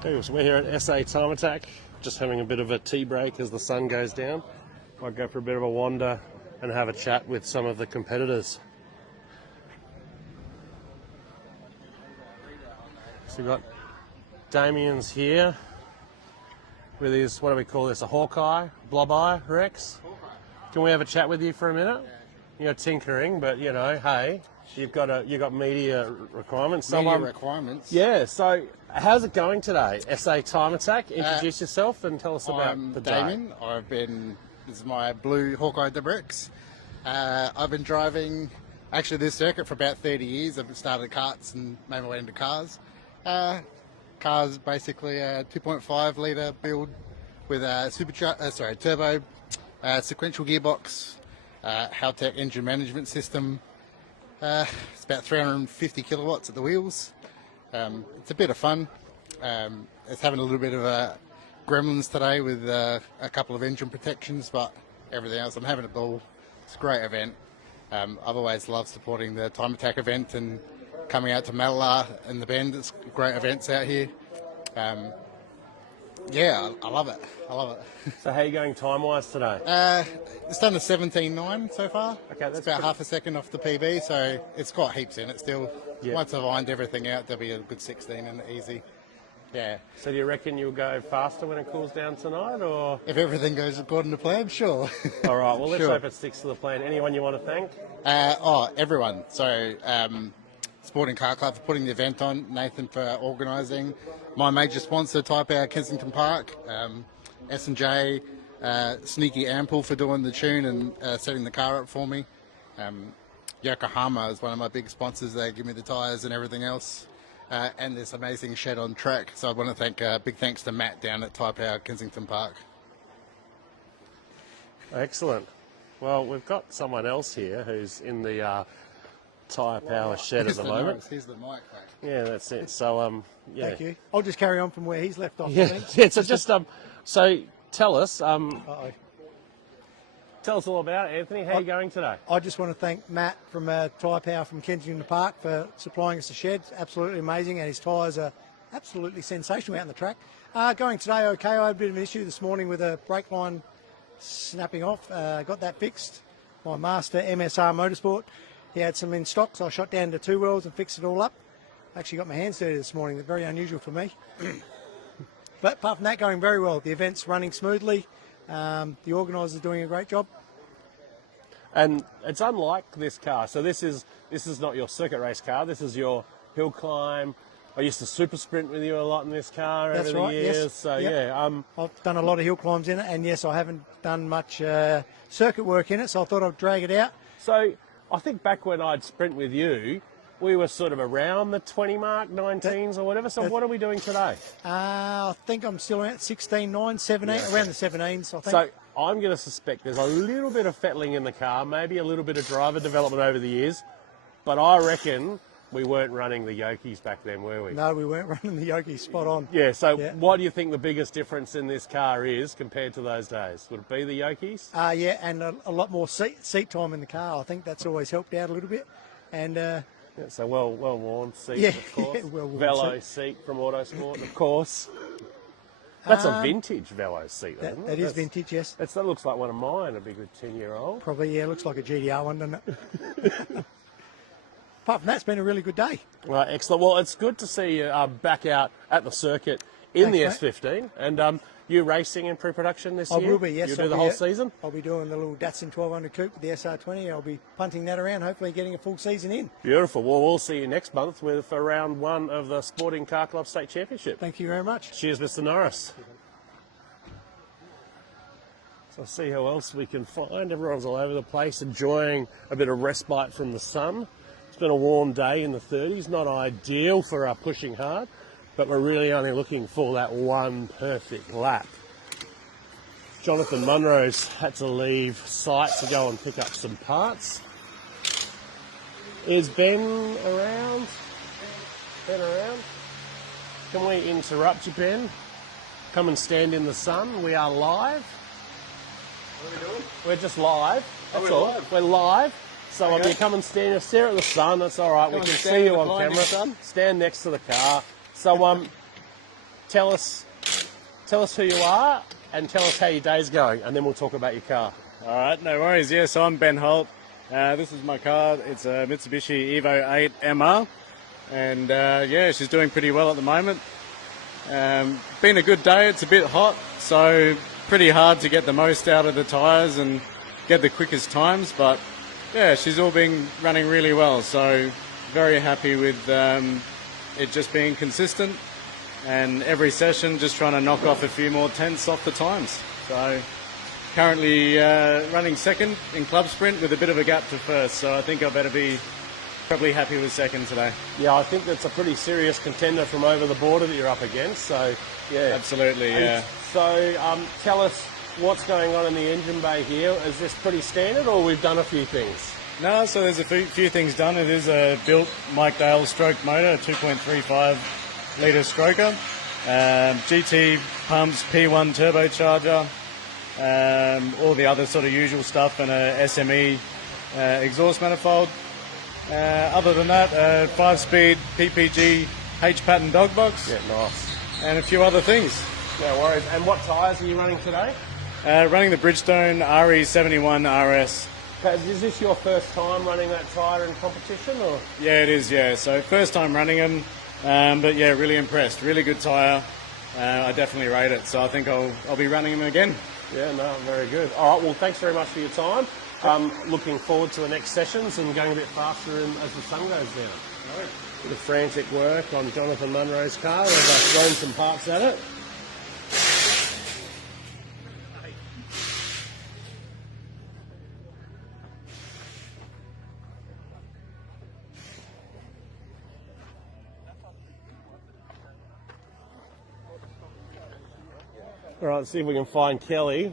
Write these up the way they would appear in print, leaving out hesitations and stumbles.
Hey, so we're here at SA Time Attack, just having a bit of a tea break as the sun goes down. Might go for a bit of a wander and have a chat with some of the competitors. So we've got Damien's here with his, what do we call this, a Hawkeye, Blob Eye, Rex? Can we have a chat with you for a minute? You're tinkering, but you know, hey, you've got media requirements. Media requirements? Yeah, so how's it going today? SA Time Attack, introduce yourself and tell us about the day. Damien, this is my blue Hawkeye Rex. I've been driving, actually this circuit for about 30 years. I've started karts and made my way into cars. Cars basically a 2.5 litre build with a turbo, sequential gearbox, Haltech engine management system. It's about 350 kilowatts at the wheels. It's a bit of fun. It's having a little bit of gremlins today with a couple of engine protections, but everything else, I'm having a ball. It's a great event. I've always loved supporting the Time Attack event and coming out to Malala and the Bend. It's great events out here. Yeah, I love it. I love it. So how are you going time-wise today? It's done a 17.9 so far. Okay, that's it's about half a second off the PB, so it's got heaps in it still. Yep. Once I've ironed everything out, there'll be a good 16 and easy. Yeah. So do you reckon you'll go faster when it cools down tonight, or? If everything goes according to plan, sure. All right, well, let's Sure. hope it sticks to the plan. Anyone you want to thank? Everyone. So, Sporting Car Club for putting the event on, Nathan for organising, my major sponsor, Type Hour Kensington Park, S&J, Sneaky Ample for doing the tune and setting the car up for me. Yokohama is one of my big sponsors. They give me the tyres and everything else. And this amazing shed on track. So I want to thank, big thanks to Matt down at Type Hour Kensington Park. Excellent. Well, we've got someone else here who's in the tyre power shed at the moment. Here's the mic back. Yeah, that's it. So, yeah. Thank you. I'll just carry on from where he's left off. Yeah, yeah, so just, so tell us, Uh-oh. tell us all about it, Anthony. How are you going today? I just want to thank Matt from Tyre Power from Kensington Park for supplying us a shed. It's absolutely amazing, and his tyres are absolutely sensational out on the track. Going today okay. I had a bit of an issue this morning with a brake line snapping off. Got that fixed. My master MSR Motorsport, he had some in stock, so I shot down to 2 wheels and fixed it all up. Actually got my hands dirty this morning. They're very unusual for me. But apart from that, going very well. The event's running smoothly. The organisers are doing a great job. And it's unlike this car. So this is not your circuit race car. This is your hill climb. I used to super sprint with you a lot in this car over the years. Yes. So Yep. yeah, I've done a lot of hill climbs in it, and yes, I haven't done much circuit work in it, so I thought I'd drag it out. So I think back when I'd sprint with you, we were sort of around the 20 mark, 19s or whatever. So what are we doing today? I think I'm still around 16, 9, 17, around the 17s, I think. So I'm going to suspect there's a little bit of fettling in the car, maybe a little bit of driver development over the years, but I reckon we weren't running the Yokies back then, were we? No, we weren't running the Yogi spot on. Yeah, so Yeah. what do you think the biggest difference in this car is compared to those days? Would it be the Yokies? Yeah, and a lot more seat time in the car. I think that's always helped out a little bit. And Yeah, so well-worn seat, Yeah, of course. yeah, well-worn Velo seat from Autosport, of course. That's a vintage Velo seat, isn't it? that is vintage, yes. That looks like one of mine, a big 10-year-old. Probably, yeah, looks like a GDR one, doesn't it? Apart from that, it's been a really good day. Right, excellent. Well, it's good to see you back out at the circuit in Thanks, the S15. And you racing in pre-production this year? I will be, yes. You'll do I'll the be, whole season? I'll be doing the little Datsun 1200 coupe with the SR20. I'll be punting that around, hopefully getting a full season in. Beautiful. Well, we'll see you next month for round 1 of the Sporting Car Club State Championship. Thank you very much. Cheers, Mr. Norris. So I'll see who else we can find. Everyone's all over the place, enjoying a bit of respite from the sun. It's been a warm day in the 30s, not ideal for pushing hard, but we're really only looking for that one perfect lap. Jonathan Munro's had to leave site to go and pick up some parts. Is Ben around? Ben around? Can we interrupt you, Ben? Come and stand in the sun. We are live. What are we doing? We're just live. That's we're all. live. We're live. So Okay. you come and stare at the sun. That's all right. We Come can and see stand you in the on blinding camera. sun. Stand next to the car. So tell us who you are and tell us how your day's going, and then we'll talk about your car. All right, no worries. Yeah, so I'm Ben Holt. This is my car. It's a Mitsubishi Evo 8 MR, and yeah, she's doing pretty well at the moment. Been a good day. It's a bit hot, so pretty hard to get the most out of the tyres and get the quickest times, but yeah, she's all been running really well, so very happy with it just being consistent, and every session just trying to knock off a few more tenths off the times. So currently running second in club sprint with a bit of a gap to first, so I think I better be probably happy with second today. Yeah, I think that's a pretty serious contender from over the border that you're up against, so yeah. Absolutely, yeah. So tell us what's going on in the engine bay here. Is this pretty standard, or we've done a few things? No, so there's a few things done. It is a built Mike Dale stroke motor, a 2.35 litre stroker, GT pumps, P1 turbocharger, all the other sort of usual stuff, and a SME exhaust manifold. Other than that, 5-speed PPG H-pattern dog box. Yeah, nice. And a few other things. No worries. And what tyres are you running today? Running the Bridgestone RE71 RS. Is this your first time running that tyre in competition, or? Yeah, it is, yeah. So first time running them, but yeah, really impressed. Really good tyre. I definitely rate it, so I think I'll be running them again. Yeah, no, very good. All right, well, thanks very much for your time. Looking forward to the next sessions and going a bit faster as the sun goes down. Right. Bit of frantic work on Jonathan Munro's car. They've thrown some parts at it. All right, let's see if we can find Kelly.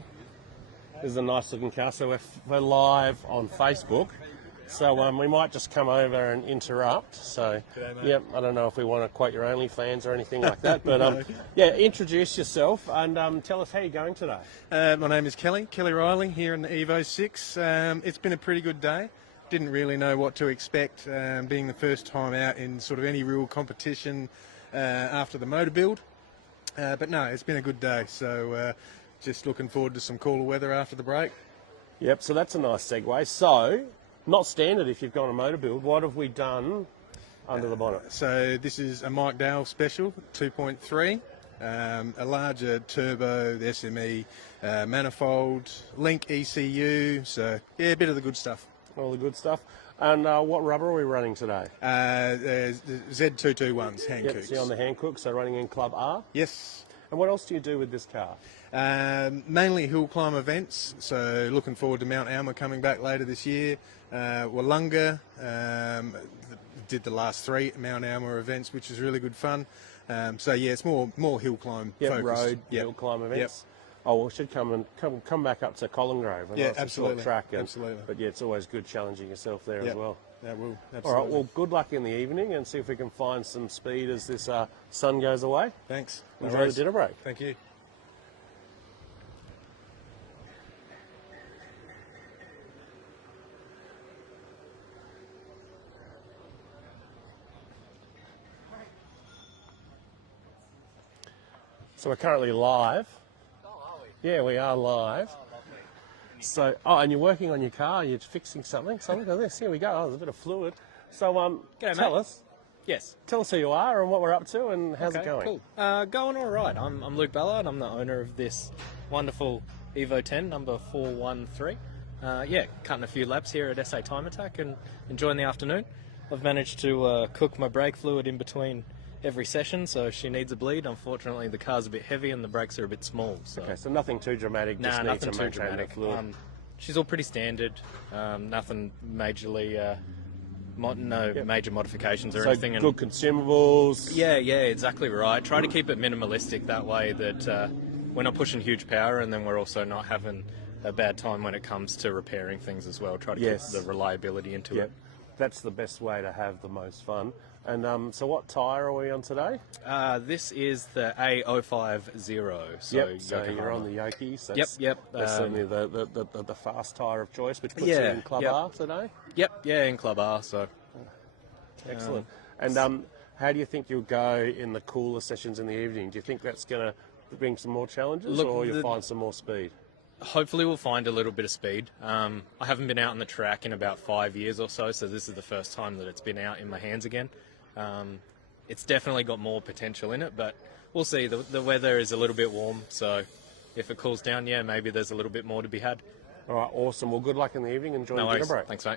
This is a nice looking car. So we're live on Facebook. So we might just come over and interrupt. So, yep, I don't know if we want to quote your OnlyFans or anything like that. But, yeah, introduce yourself and tell us how you're going today. My name is Kelly Riley, here in the Evo 6. It's been a pretty good day. Didn't really know what to expect, being the first time out in sort of any real competition after the motor build. But no, it's been a good day. So just looking forward to some cooler weather after the break. Yep, so that's a nice segue. So, not standard if you've gone a motor build. What have we done under the bonnet? So this is a Mike Dale special, 2.3, a larger turbo, the SME manifold, link ECU, so yeah, a bit of the good stuff. All the good stuff. And what rubber are we running today? The Z221s, Hankooks. Yep, see on the Hankook, so running in Club R? Yes. And what else do you do with this car? Mainly hill climb events, so looking forward to Mount Alma coming back later this year. Wollonga, did the last 3 Mount Alma events, which is really good fun. So yeah, it's more hill climb focused. Road, hill climb events. Yep. Oh, well, we should come back up to Colin Grove. Yeah, absolutely. Track and, absolutely. But yeah, it's always good challenging yourself there as well. Yeah, will. Absolutely. All right, well, good luck in the evening and see if we can find some speed as this sun goes away. Thanks. Enjoy the dinner break. Thank you. So we're currently live. Oh, are we? Yeah, we are live. Oh, lovely. So, and you're working on your car. You're fixing something. So look at this. Here we go. Oh, there's a bit of fluid. So, tell us. Yes. Tell us who you are and what we're up to and how's it going. Cool. Going all right. I'm Luke Ballard. I'm the owner of this wonderful Evo 10, number 413. Yeah, cutting a few laps here at SA Time Attack and enjoying the afternoon. I've managed to cook my brake fluid in between every session, so she needs a bleed. Unfortunately, the car's a bit heavy and the brakes are a bit small. So. Okay, so nothing too dramatic. Just need nothing to too maintain dramatic. the fluid. She's all pretty standard. Nothing majorly, major modifications or so anything. Good consumables. Yeah, exactly right. Try to keep it minimalistic that way that we're not pushing huge power, and then we're also not having a bad time when it comes to repairing things as well. Try to keep the reliability into it. That's the best way to have the most fun. And so what tyre are we on today? This is the A050. So you're on the Yokies. Yep. That's certainly the fast tyre of choice, which puts you in Club R today? Yep, in Club R, so... Excellent. And How do you think you'll go in the cooler sessions in the evening? Do you think that's going to bring some more challenges, Look, or you'll find some more speed? Hopefully we'll find a little bit of speed. I haven't been out on the track in about 5 years or so, so this is the first time that it's been out in my hands again. It's definitely got more potential in it, but we'll see. The weather is a little bit warm, so if it cools down, yeah, maybe there's a little bit more to be had. All right, awesome. Well, good luck in the evening. Enjoy No the dinner worries. break. Thanks, mate.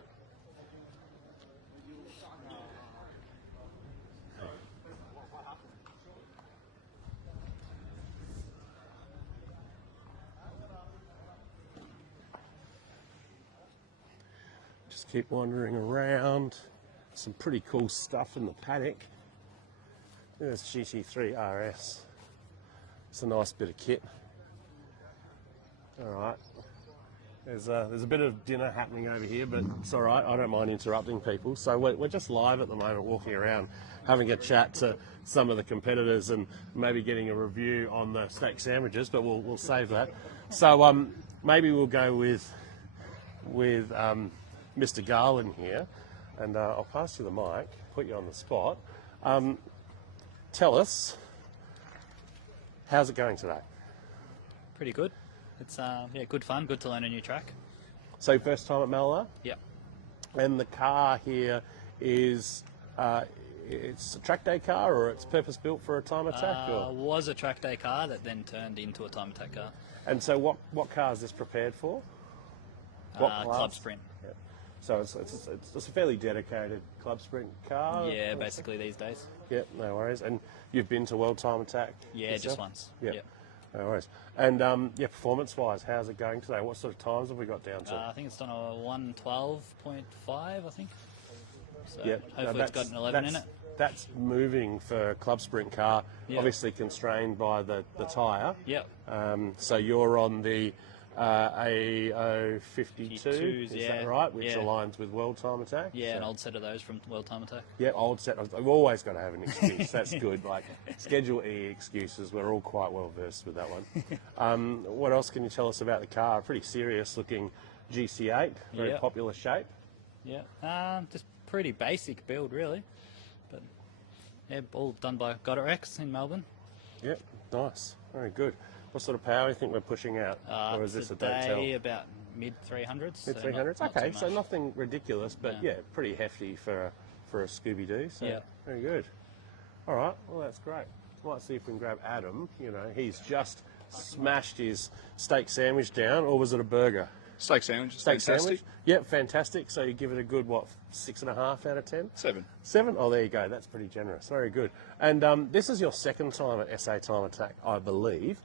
Just keep wandering around. Some pretty cool stuff in the paddock. There's GT3 RS. It's a nice bit of kit. All right. There's a bit of dinner happening over here, but it's all right. I don't mind interrupting people. So we're just live at the moment, walking around, having a chat to some of the competitors and maybe getting a review on the steak sandwiches, but we'll save that. So maybe we'll go with Mr. Garland here, and I'll pass you the mic, put you on the spot. Tell us, how's it going today? Pretty good. It's yeah, good fun. Good to learn a new track. So first time at Malala? Yeah. And the car here is, it's a track day car, or it's purpose built for a time attack? Or? Was a track day car that then turned into a time attack car. And so what car is this prepared for? Club Sprint. Yeah. So it's a fairly dedicated Club Sprint car? Yeah, basically these days. Yeah, no worries. And you've been to World Time Attack? Yeah, yourself? just once. Yeah. Yep. No worries. And yeah, performance-wise, how's it going today? What sort of times have we got down to? I think it's done a 1:12.5, I think. So Yeah, hopefully it's got an 11 in it. That's moving for a Club Sprint car, Yeah. obviously constrained by the tyre. Yep. So you're on the AO 52, is yeah. that right? Which Yeah. aligns with World Time Attack. Yeah, so, an old set of those from World Time Attack. yeah, old set. I've always got to have an excuse. That's good. Like Schedule E excuses. We're all quite well versed with that one. What else can you tell us about the car? Pretty serious looking GC8, very Yep. popular shape. Yeah. Just pretty basic build, really. But yeah, all done by Goddard X in Melbourne. Yep, nice, very good. What sort of power do you think we're pushing out, or is this a don't tell? Today about mid 300s. Mid 300s. Okay, so much. nothing ridiculous, but No. yeah, pretty hefty for a Scooby Doo. So Yeah. very good. All right, well that's great. Might see if we can grab Adam. You know, he's just smashed his steak sandwich down, or was it a burger? Steak sandwich. Steak Fantastic. sandwich. Yep, fantastic. So you give it a good 6.5 out of 10? 7. 7? Oh, there you go. That's pretty generous. Very good. And this is your second time at SA Time Attack, I believe.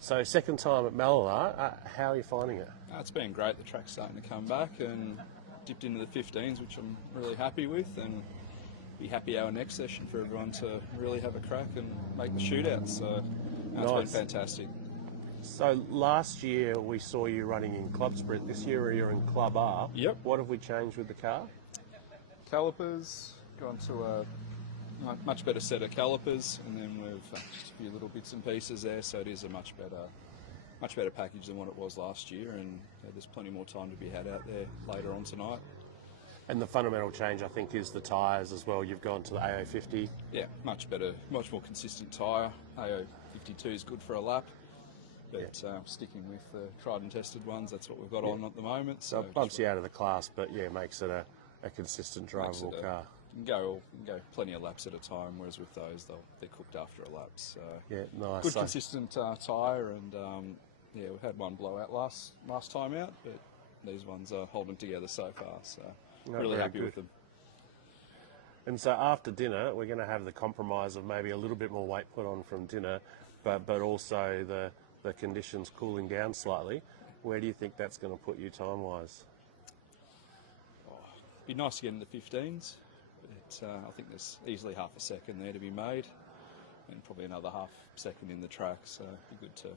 So second time at Malala. How are you finding it? It's been great. The track's starting to come back and dipped into the 15s, which I'm really happy with, and be happy our next session for everyone to really have a crack and make the shootouts. So it's been Nice. fantastic. So last year we saw you running in Club Sprint. This year you're in Club R. Yep. What have we changed with the car? Calipers, gone to a much better set of calipers, and then we've just a few little bits and pieces there, so it is a much better package than what it was last year, and there's plenty more time to be had out there later on tonight. And the fundamental change, I think, is the tyres as well. You've gone to the AO50. Yeah, much better, much more consistent tyre. AO52 is good for a lap, but sticking with the tried and tested ones, that's what we've got on at the moment. So it bumps you out of the class, but yeah, makes it a consistent drivable car. You can go plenty of laps at a time, whereas with those, they're cooked after a lap. So Yeah, nice. good So- consistent tyre, and yeah, we had one blowout last time out, but these ones are holding together so far. So No, really very happy good. with them. And so after dinner, we're going to have the compromise of maybe a little bit more weight put on from dinner, but also the conditions cooling down slightly. Where do you think that's going to put you time-wise? Be nice to get in the 15s, but I think there's easily half a second there to be made, and probably another half second in the track. So it'd be good to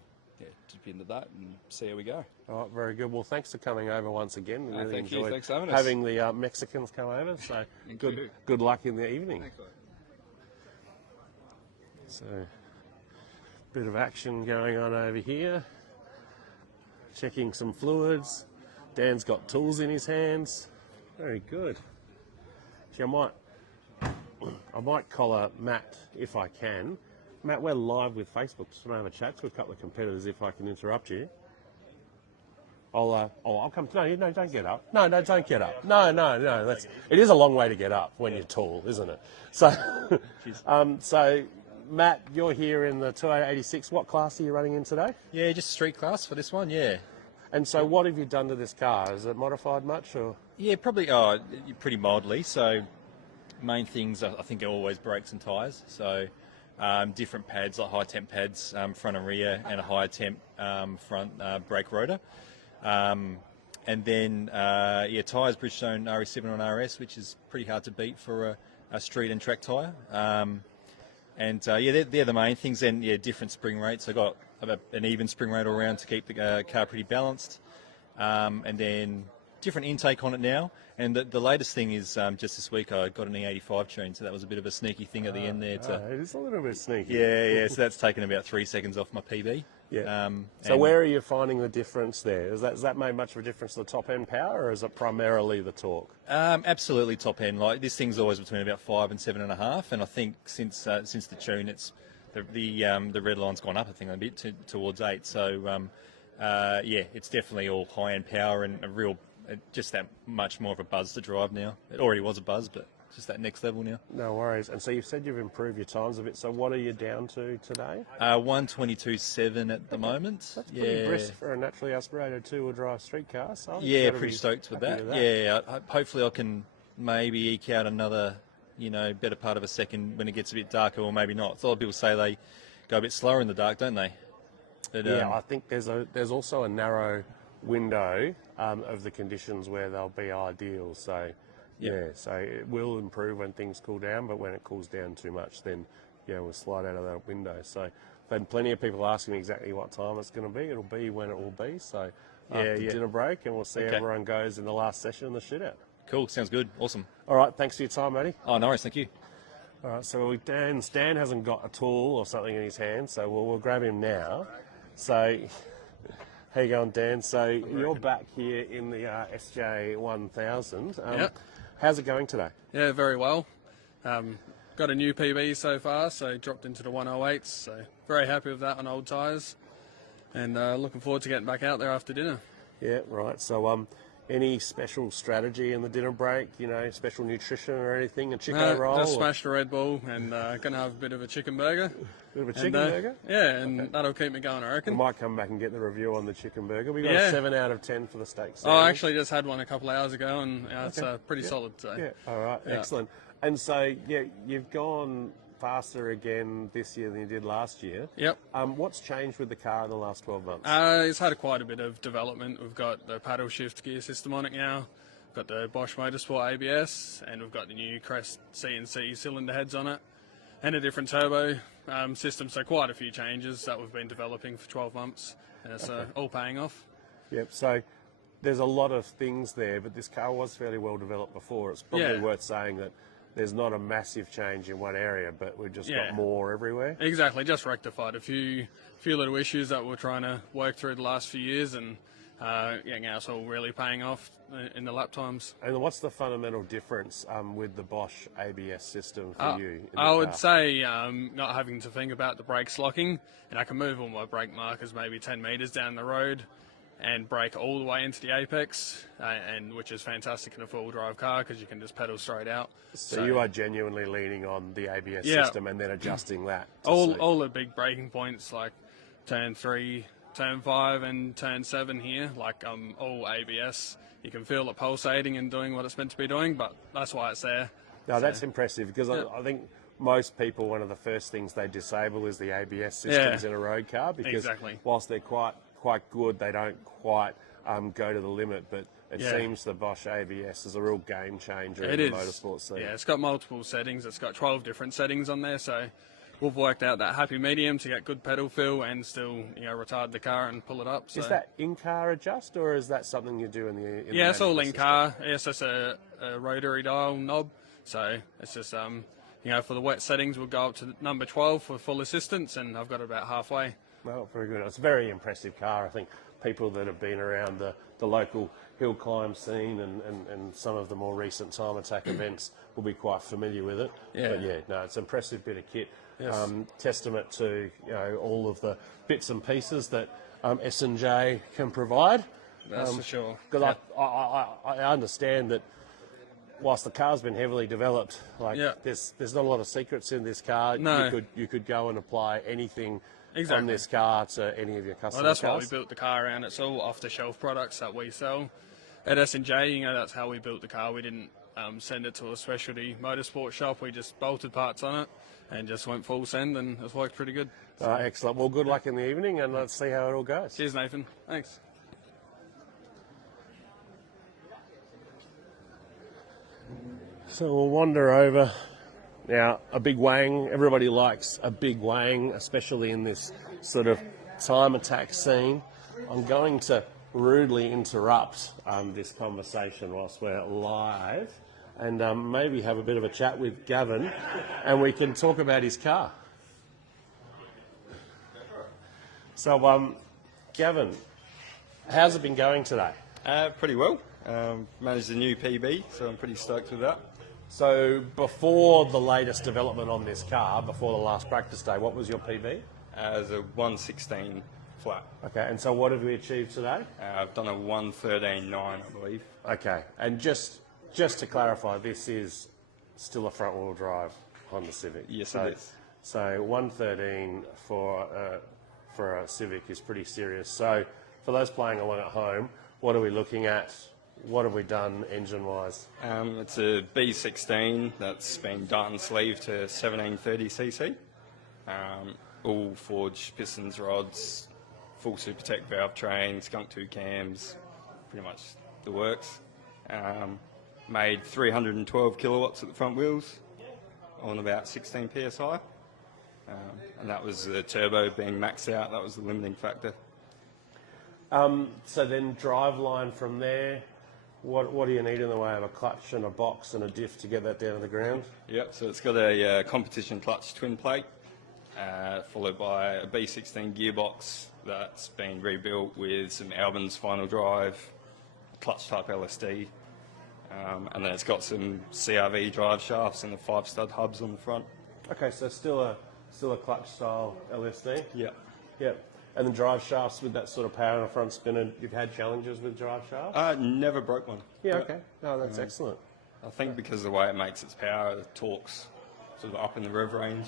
dip into that and see how we go. All right, very good. Well, thanks for coming over once again. We really thank you. enjoyed Thanks for having us. having the Mexicans come over. So good luck in the evening. So, bit of action going on over here. Checking some fluids. Dan's got tools in his hands. Very good. Gee, I might I might collar Matt if I can. Matt, we're live with Facebook. Just want to have a chat to a couple of competitors if I can interrupt you. I'll come. No, don't get up. No, don't get up. No. It is a long way to get up when you're tall, isn't it? So, so Matt, you're here in the 2886. What class are you running in today? Yeah, just street class for this one, yeah. And so what have you done to this car? Is it modified much? Or? Yeah, probably pretty mildly. So main things, I think, are always brakes and tyres. So different pads, like high temp pads, front and rear, and a higher temp front brake rotor. And then, tyres, Bridgestone RE7 on RS, which is pretty hard to beat for a street and track tyre. They're the main things. Then, different spring rates. I got an even spring rate all around to keep the car pretty balanced. And then different intake on it now. And the latest thing is just this week I got an E85 tune, so that was a bit of a sneaky thing at the end there. It is a little bit sneaky. Yeah, so that's taken about 3 seconds off my PB. Yeah. So where are you finding the difference there? Has that made much of a difference to the top end power, or is it primarily the torque? Absolutely top end. Like this thing's always between about 5 and 7.5, and I think since the tune, it's the red line's gone up. I think a bit towards 8. So it's definitely all high end power and a real just that much more of a buzz to drive now. It already was a buzz, but just that next level now. No worries. And so you've said you've improved your times a bit. So what are you down to today? 1:22.7 at the moment. That's pretty brisk for a naturally aspirated two-wheel drive street car. So pretty stoked with that. Yeah, hopefully I can maybe eke out another, better part of a second when it gets a bit darker, or maybe not. So a lot of people say they go a bit slower in the dark, don't they? But, I think there's also a narrow window of the conditions where they'll be ideal. So. Yeah, so it will improve when things cool down, but when it cools down too much, then we'll slide out of that window. So I've had plenty of people asking me exactly what time it's going to be. It'll be when it will be. So after dinner break, and we'll see how everyone goes in the last session in the shootout. Cool, sounds good, awesome. All right, thanks for your time, Matty. Oh, no worries, thank you. All right, so Stan hasn't got a tool or something in his hand, so we'll grab him now. So. How you going, Dan? So you're back here in the SJ 1000. How's it going today? Yeah, very well. Got a new PB so far, so dropped into the 108s. So very happy with that on old tyres, and looking forward to getting back out there after dinner. Yeah, right. So any special strategy in the dinner break? Special nutrition or anything? A chicken roll? Just smashed a Red Bull and going to have a bit of a chicken burger. Bit of a chicken burger? Yeah, and that'll keep me going, I reckon. We might come back and get the review on the chicken burger. We got a 7 out of 10 for the steak sandwich. I actually just had one a couple of hours ago, and it's pretty solid. So. Yeah, all right, excellent. And so, you've gone faster again this year than you did last year. Yep. What's changed with the car in the last 12 months? It's had quite a bit of development. We've got the paddle shift gear system on it now. We've got the Bosch Motorsport ABS, and we've got the new Crest CNC cylinder heads on it, and a different turbo system. So quite a few changes that we've been developing for 12 months, and it's all paying off. Yep. So there's a lot of things there, but this car was fairly well developed before. It's probably worth saying that there's not a massive change in one area, but we've just got more everywhere. Exactly, just rectified a few little issues that we're trying to work through the last few years, and now it's all really paying off in the lap times. And what's the fundamental difference with the Bosch ABS system for you? I would say not having to think about the brakes locking, and I can move all my brake markers maybe 10 metres down the road and brake all the way into the apex, and which is fantastic in a four-wheel drive car because you can just pedal straight out. So you are genuinely leaning on the ABS system and then adjusting that. All the big braking points like turn 3, turn 5 and turn 7 here, like all ABS. You can feel it pulsating and doing what it's meant to be doing, but that's why it's there. No, that's impressive because I think most people, one of the first things they disable is the ABS systems in a road car because whilst they're quite good, they don't quite go to the limit, but it seems the Bosch ABS is a real game changer in the motorsport scene. Yeah, it's got multiple settings. It's got 12 different settings on there, so we've worked out that happy medium to get good pedal feel and still retard the car and pull it up. So. Is that in-car adjust, or is that something you do in the it's all in-car. It's just a rotary dial knob, so it's just for the wet settings, we'll go up to number 12 for full assistance, and I've got it about halfway. Well, very good. It's a very impressive car. I think people that have been around the local hill climb scene and some of the more recent Time Attack events will be quite familiar with it. Yeah. But yeah, no, it's an impressive bit of kit. Yes. Testament to all of the bits and pieces that S&J can provide. That's for sure. Because I understand that whilst the car's been heavily developed, there's not a lot of secrets in this car. No. You could go and apply anything Exactly. on this car to any of your customers. Well, that's why we built the car around. It's all off-the-shelf products that we sell at S&J. That's how we built the car. We didn't send it to a specialty motorsport shop. We just bolted parts on it and just went full send, and it's worked pretty good. Excellent. Well, good luck in the evening, and let's see how it all goes. Cheers, Nathan. Thanks. So we'll wander over. Now, a big wang, everybody likes a big wang, especially in this sort of Time Attack scene. I'm going to rudely interrupt this conversation whilst we're live and maybe have a bit of a chat with Gavin, and we can talk about his car. So, Gavin, how's it been going today? Pretty well. Managed a new PB, so I'm pretty stoked with that. So before the latest development on this car, before the last practice day, what was your PB? As a 116 flat. Okay, and so what have we achieved today? I've done a 113.9, I believe. Okay, and just to clarify, this is still a front-wheel drive Honda Civic. Yes, it is. So 113 for a Civic is pretty serious. So for those playing along at home, what are we looking at? What have we done engine-wise? It's a B16 that's been done sleeve to 1730cc. All forged pistons, rods, full Supertech valve train, skunk 2 cams, pretty much the works. Made 312 kilowatts at the front wheels on about 16 psi. And that was the turbo being maxed out. That was the limiting factor. So then driveline from there, what do you need in the way of a clutch and a box and a diff to get that down to the ground? Yep, so it's got a competition clutch twin plate, followed by a B16 gearbox that's been rebuilt with some Albin's final drive, clutch type LSD, and then it's got some CRV drive shafts and the 5-stud hubs on the front. Okay, so still a clutch style LSD? Yep. Yep. And the drive shafts with that sort of power in the front spinner, you've had challenges with drive shafts? Never broke one. Yeah, okay. No, that's excellent. I think because of the way it makes its power, the torque's sort of up in the rev range.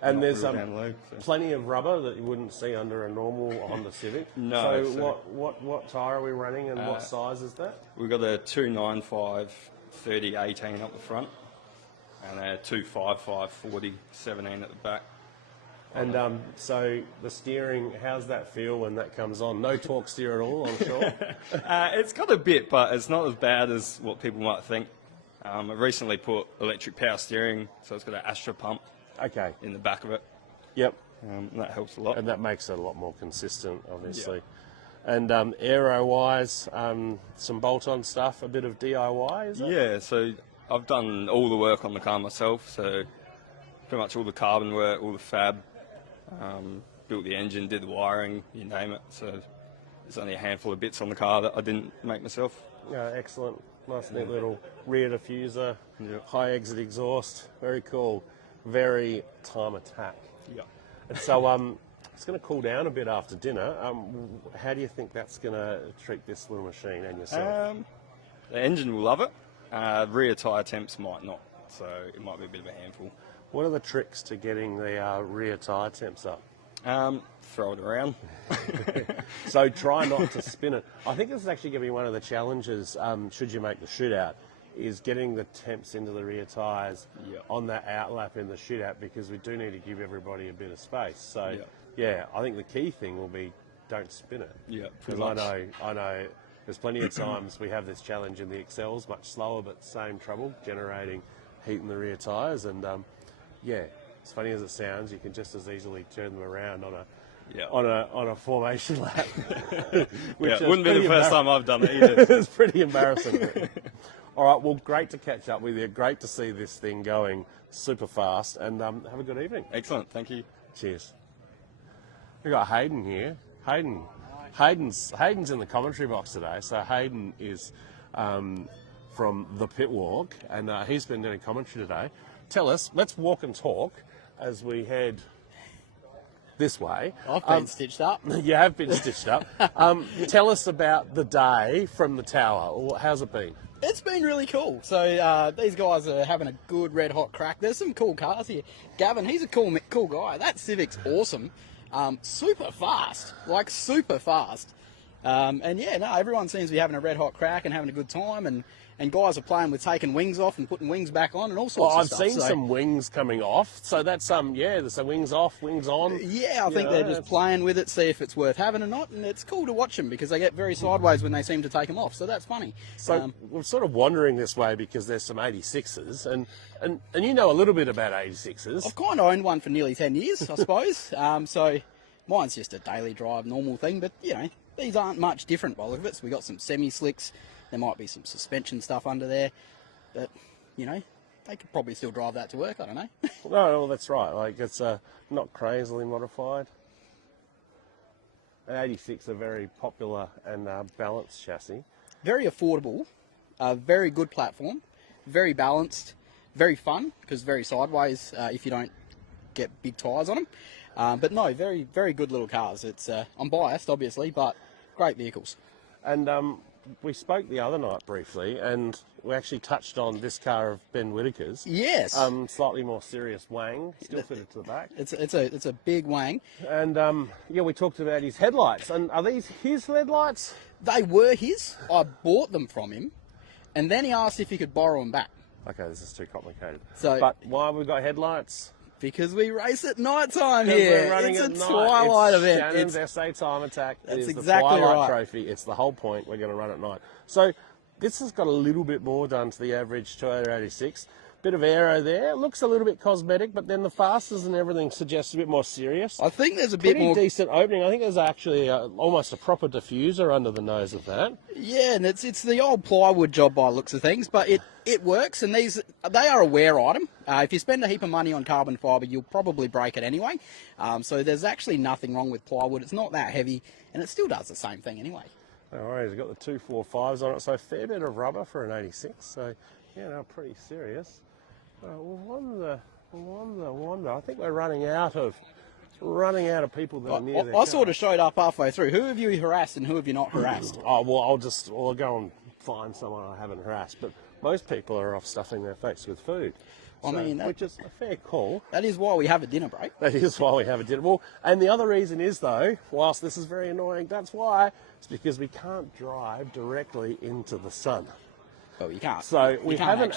And there's down low, plenty of rubber that you wouldn't see under a normal Honda Civic. No. So what tyre are we running and what size is that? We've got a 295 30/18 up the front and a 255 40/17 at the back. And so the steering, how's that feel when that comes on? No torque steer at all, I'm sure. It's got a bit, but it's not as bad as what people might think. I recently put electric power steering, so it's got an Astra pump in the back of it. Yep. And that helps a lot. And that makes it a lot more consistent, obviously. Yeah. And aero-wise, some bolt-on stuff, a bit of DIY, is it? Yeah, so I've done all the work on the car myself, so pretty much all the carbon work, all the fab. Built the engine, did the wiring, you name it. So there's only a handful of bits on the car that I didn't make myself. Yeah, excellent. Nice neat little rear diffuser, high exit exhaust. Very cool. Very Time Attack. Yeah. And so it's going to cool down a bit after dinner. How do you think that's going to treat this little machine and yourself? The engine will love it. Rear tyre temps might not, so it might be a bit of a handful. What are the tricks to getting the rear tyre temps up? Throw it around. So try not to spin it. I think this is actually going to be one of the challenges, should you make the shootout, is getting the temps into the rear tyres on that outlap in the shootout, because we do need to give everybody a bit of space. So, yeah, I think the key thing will be don't spin it. Yeah, because I know there's plenty of times we have this challenge in the Excels, much slower but same trouble, generating heat in the rear tyres. And yeah, as funny as it sounds, you can just as easily turn them around on a formation lap. Which wouldn't be the first time I've done it either. It's pretty embarrassing. All right, well, great to catch up with you. Great to see this thing going super fast, and have a good evening. Excellent, thank you. Cheers. We've got Hayden here. Hayden's in the commentary box today. So Hayden is from the Pit Walk, and he's been doing commentary today. Tell us, let's walk and talk as we head this way. I've been stitched up. You have been stitched up. Tell us about the day from the tower. How's it been? It's been really cool. So these guys are having a good red hot crack. There's some cool cars here. Gavin, he's a cool guy. That Civic's awesome. Super fast, like super fast. And yeah, no, everyone seems to be having a red hot crack and having a good time. And guys are playing with taking wings off and putting wings back on and all sorts of stuff. I've seen some wings coming off. So that's there's some wings off, wings on. Yeah, I think they're just playing with it, see if it's worth having or not. And it's cool to watch them because they get very sideways when they seem to take them off. So that's funny. So we're sort of wandering this way because there's some 86s and you know a little bit about 86s. I've kind of owned one for nearly 10 years, I suppose. So mine's just a daily drive, normal thing. But, you know, these aren't much different by the look of it. So we got some semi-slicks. There might be some suspension stuff under there, but, you know, they could probably still drive that to work, I don't know. No, that's right. Like, it's not crazily modified. An 86, a very popular and balanced chassis. Very affordable, very good platform, very balanced, very fun, because very sideways if you don't get big tyres on them. But no, very, very good little cars. It's I'm biased, obviously, but great vehicles. And we spoke the other night briefly, and we actually touched on this car of Ben Whitaker's. Yes. Slightly more serious wang, still fitted to the back. It's a big wang. And yeah, we talked about his headlights. And are these his headlights? They were his. I bought them from him, and then he asked if he could borrow them back. Okay, this is too complicated. So, but why have we got headlights? Because we race at night time here. We're running it's at a night. twilight it's event. Shannons SA Time Attack. That's it is exactly the Twilight right. Trophy. It's the whole point. We're going to run at night. So this has got a little bit more done to the average Toyota 86. Bit of aero there. Looks a little bit cosmetic, but then the fasters and everything suggests a bit more serious. I think there's a bit Pretty more decent opening. I think there's actually almost a proper diffuser under the nose of that. Yeah, and it's the old plywood job by looks of things, but it works, and they are a wear item. If you spend a heap of money on carbon fibre, you'll probably break it anyway. So there's actually nothing wrong with plywood. It's not that heavy, and it still does the same thing anyway. No worries. We've got the 245s on it, so a fair bit of rubber for an 86. So yeah, no, pretty serious. Wonder. I think we're running out of people that are near there. I sort of showed up halfway through. Who have you harassed and who have you not harassed? Oh, well, I'll go and find someone I haven't harassed. But most people are off stuffing their face with food. I mean, which is a fair call. That is why we have a dinner break. That is why we have a dinner. Well, and the other reason is, though, whilst this is very annoying, that's why, it's because we can't drive directly into the sun. Well, you can't. So we haven't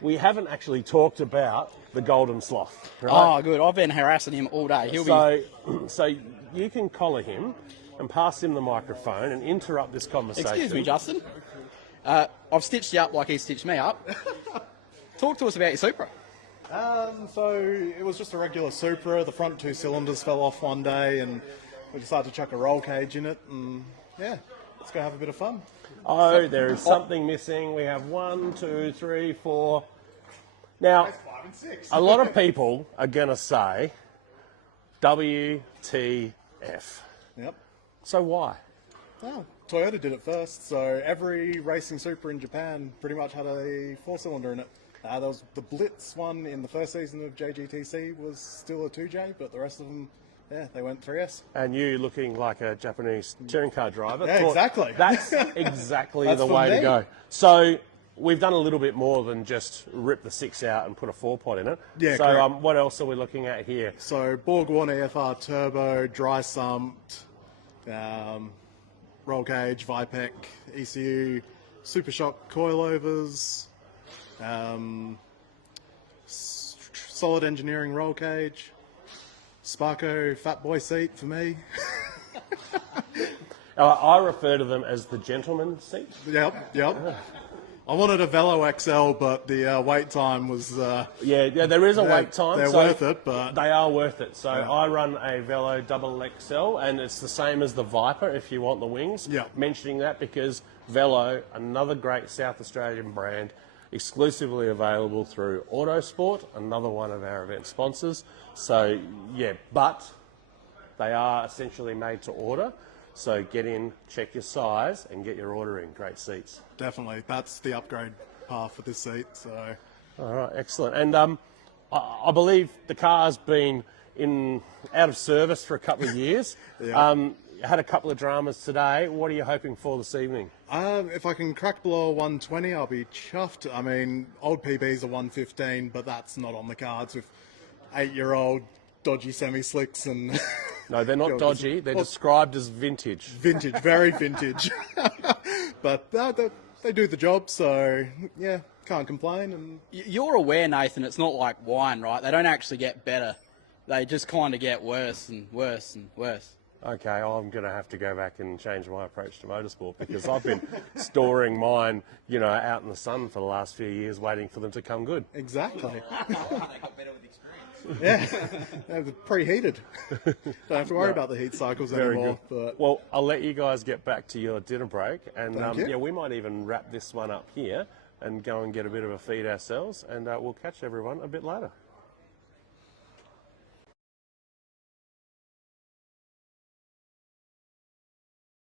we haven't actually talked about the golden sloth. Right? Oh, good. I've been harassing him all day. So you can collar him and pass him the microphone and interrupt this conversation. Excuse me, Justin. I've stitched you up like he stitched me up. Talk to us about your Supra. So it was just a regular Supra. The front two cylinders fell off one day, and we decided to chuck a roll cage in it. And yeah, let's go have a bit of fun. Oh, there is something missing. We have 1, 2, 3, 4. Now, 5 and 6. A lot of people are going to say, WTF. Yep. So why? Well, Toyota did it first, so every racing Supra in Japan pretty much had a 4-cylinder in it. There was the Blitz one in the first season of JGTC was still a 2J, but the rest of them, yeah, they went 3S. And you looking like a Japanese touring car driver. Yeah, exactly. That's exactly That's the for way me. to go. So we've done a little bit more than just rip the 6 out and put a 4-pod in it. Yeah, so correct. what else are we looking at here? So Borg 1 EFR turbo, dry sumped, roll cage, Vipec, ECU, Super Shock coilovers, solid engineering roll cage, Sparko fat boy seat for me. I refer to them as the gentleman seat. Yep. I wanted a Velo XL, but the wait time was... yeah, there is a wait time. They're worth it, but... They are worth it. So Yeah. I run a Velo XXL, and it's the same as the Viper if you want the wings. Yeah. Mentioning that because Velo, another great South Australian brand, exclusively available through Autosport, another one of our event sponsors. So, yeah, but they are essentially made to order. So get in, check your size, and get your order in. Great seats. Definitely. That's the upgrade path for this seat. So, all right, excellent. And I believe the car's been out of service for a couple of years. Yeah. Had a couple of dramas today. What are you hoping for this evening? If I can crack below 120, I'll be chuffed. I mean, old PBs are 115, but that's not on the cards with 8-year-old dodgy semi-slicks and... No, they're not dodgy. They're described as vintage. Vintage, very vintage. But they do the job, so, yeah, can't complain. And You're aware, Nathan, it's not like wine, right? They don't actually get better. They just kind of get worse and worse and worse. Okay, I'm going to have to go back and change my approach to motorsport because I've been storing mine, out in the sun for the last few years waiting for them to come good. Exactly. They got better with experience. Yeah, they're preheated. Don't have to worry about the heat cycles anymore. But well, I'll let you guys get back to your dinner break. And Thank you. yeah, we might even wrap this one up here and go and get a bit of a feed ourselves. And we'll catch everyone a bit later.